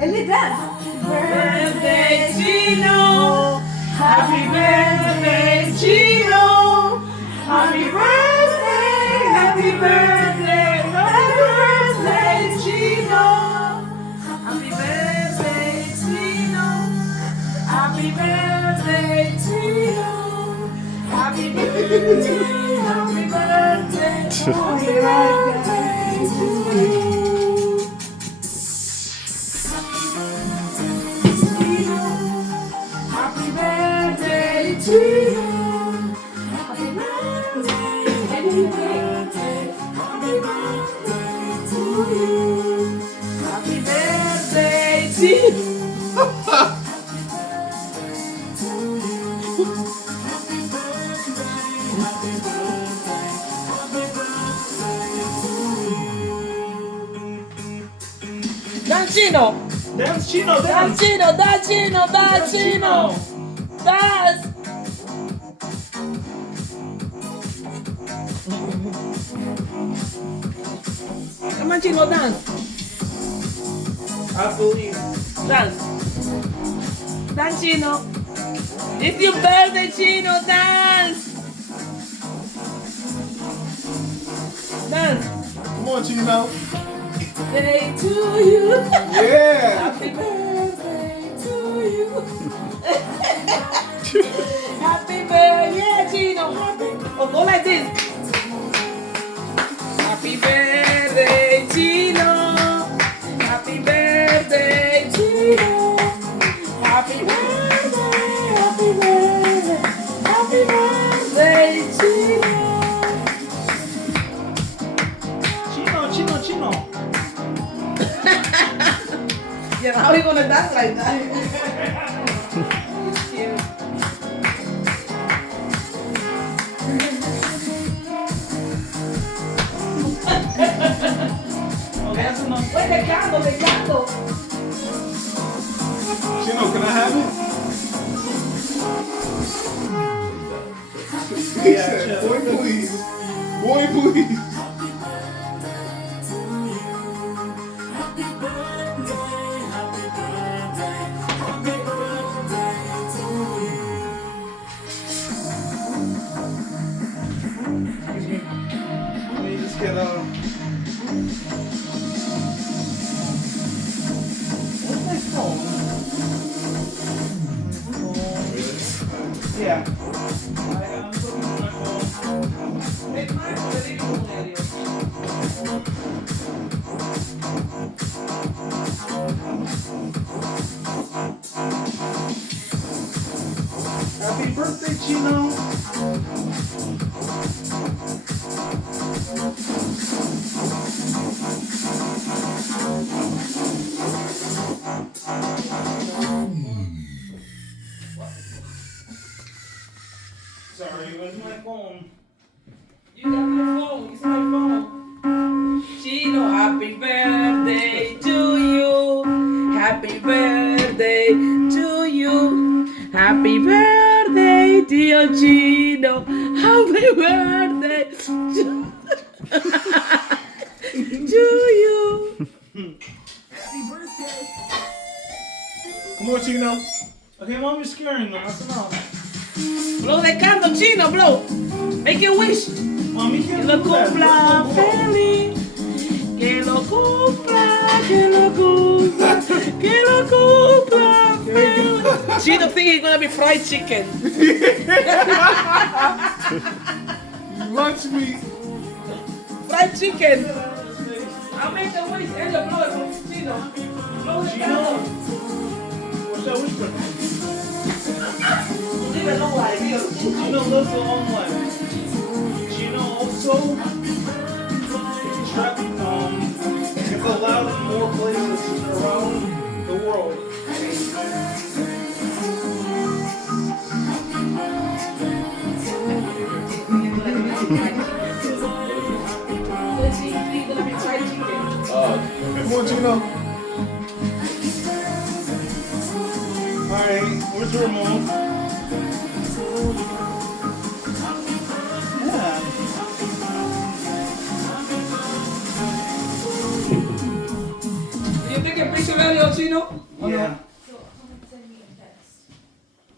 Ellie, dance. Birthday, Chino. Happy birthday, Chino. Happy birthday, happy birthday, happy birthday, Chino. Happy birthday, Chino. Happy birthday, Chino. Happy birthday, happy birthday, happy birthday to you. Happy birthday to you. Happy birthday, happy birthday, happy birthday to you. Happy birthday to you. Dancino! Dance, Chino, dance. Dancino, dancino, dancino! Dance! Come on, Chino, dance! I believe. Dance! Dance, Chino! It's your birthday, Chino! Dance! Dance! Come on, Chino. Day to you! Yeah. Happy birthday to you! Happy birthday, yeah, Chino! Happy... Oh, go like this! Happy birthday, Chino! Happy birthday, Chino! Happy birthday, happy birthday, happy birthday, Chino! Chino, Chino. Yeah, how are you gonna dance like that? Cute. Oh, that's enough. Wait, the candle, the candle. Chino, can I have it? Yeah, boy, please. Boy, please. Excuse me. Let me just get where's my phone? Yeah. I'm looking for my phone. Make mine for the living room area. Happy birthday, Chino. Sorry, where's my phone? You got my phone. It's my phone. Chino, happy birthday to you. Happy birthday to you. Happy birthday, dear Chino. Happy birthday to, to you. Come on, Chino. Okay, mom, you're scaring them. That's enough. Blow the candle, Chino, blow. Make a wish. Mom, you Que can't lo do that. cumpla feliz. Que lo cumpla, que lo cumpla, que lo cumpla feliz. Chino think he's gonna be fried chicken. Lunch meat. Fried chicken. I'll make the wish and the blow it. Chino. Blow the Chino. candle. What's that wish button? Leave it alone, like this. Chino lives a long life. Chino also is allowed in more places around the world. Let's see, he's gonna be fried chicken. Come on, Chino. Alright, where's the remote? Yeah. a picture earlier, Chino? Or no? Yeah.